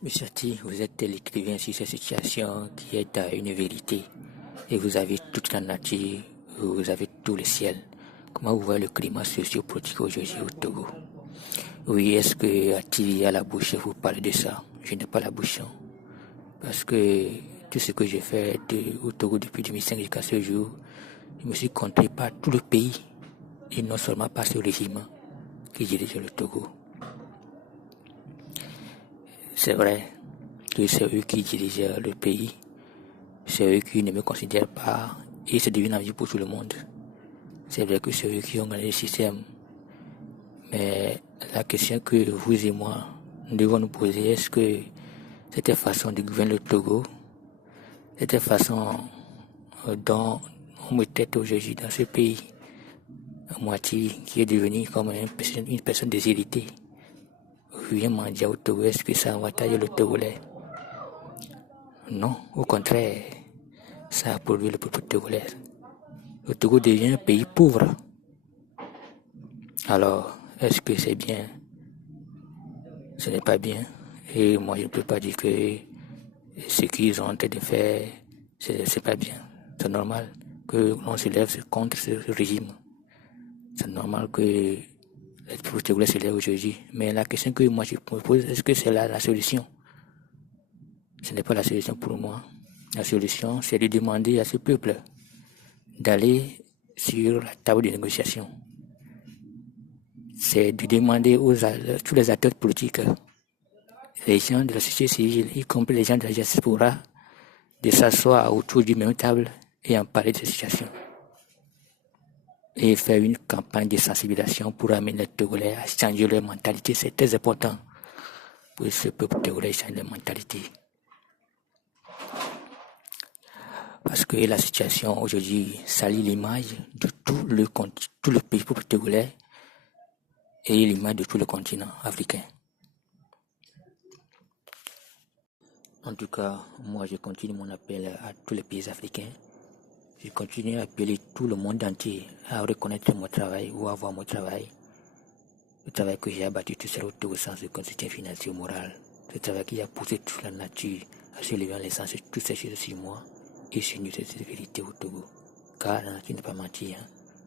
Monsieur Ati, vous êtes l'écrivain sur cette situation qui est à une vérité. Et vous avez toute la nature, vous avez tout le ciel. Comment vous voyez le climat sociopolitique aujourd'hui au Togo? Oui, est-ce que Ati a la bouche vous parlez de ça? Je n'ai pas la bouche. Parce que tout ce que j'ai fait au Togo depuis 2005 jusqu'à ce jour, je me suis contré par tout le pays. Et non seulement par ce régime qui dirige le Togo. C'est vrai que c'est eux qui dirigent le pays. C'est eux qui ne me considèrent pas et c'est devenu envie pour tout le monde. C'est vrai que c'est eux qui ont gagné le système. Mais la question que vous et moi nous devons nous poser, est-ce que cette façon de gouverner le Togo, cette façon dont on me traite aujourd'hui dans ce pays, à moitié qui est devenu comme une personne déshéritée, vient manger au Togo, est-ce que ça va tailler le Togolais? Non, au contraire, ça a produit le peuple togolais. Le Togo devient un pays pauvre. Alors, est-ce que c'est bien? Ce n'est pas bien. Et moi, je ne peux pas dire que ce qu'ils ont en train de faire, c'est pas bien. C'est normal que l'on se lève contre ce régime. C'est normal que les peuples togolais se lèvent aujourd'hui. Mais la question que moi je me pose, est-ce que c'est la solution? Ce n'est pas la solution pour moi. La solution, c'est de demander à ce peuple d'aller sur la table de négociation. C'est de demander tous les acteurs politiques, les gens de la société civile, y compris les gens de la diaspora, de s'asseoir autour d'une même table et en parler de cette situation. Et faire une campagne de sensibilisation pour amener les Togolais à changer leur mentalité. C'est très important pour ce peuple togolais changer leur mentalité. Parce que la situation aujourd'hui salit l'image de tout le pays peuple togolais et l'image de tout le continent africain. En tout cas, moi je continue mon appel à tous les pays africains. Je continue à appeler tout le monde entier à reconnaître mon travail ou à voir mon travail. Le travail que j'ai abattu tout seul au sens de soutien financier ou moral. Le travail qui a poussé toute la nature à se lever en laissant toutes ces choses sur moi et sur une cette vérité au Togo. Car la nature n'est pas mentie.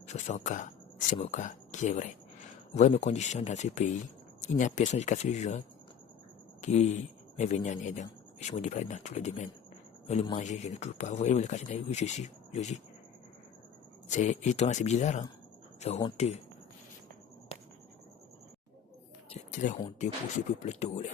C'est son cas, c'est mon cas qui est vrai. Vous voyez mes conditions dans ce pays. Il n'y a personne jusqu'à ce jour qui m'est venu en aide. Je me déplace dans tous les domaines. Mais le manger, je ne trouve pas. Vous voyez le quartier où je suis. C'est étonnant, c'est bizarre. C'est honteux. C'est très honteux pour ce peuple togolais.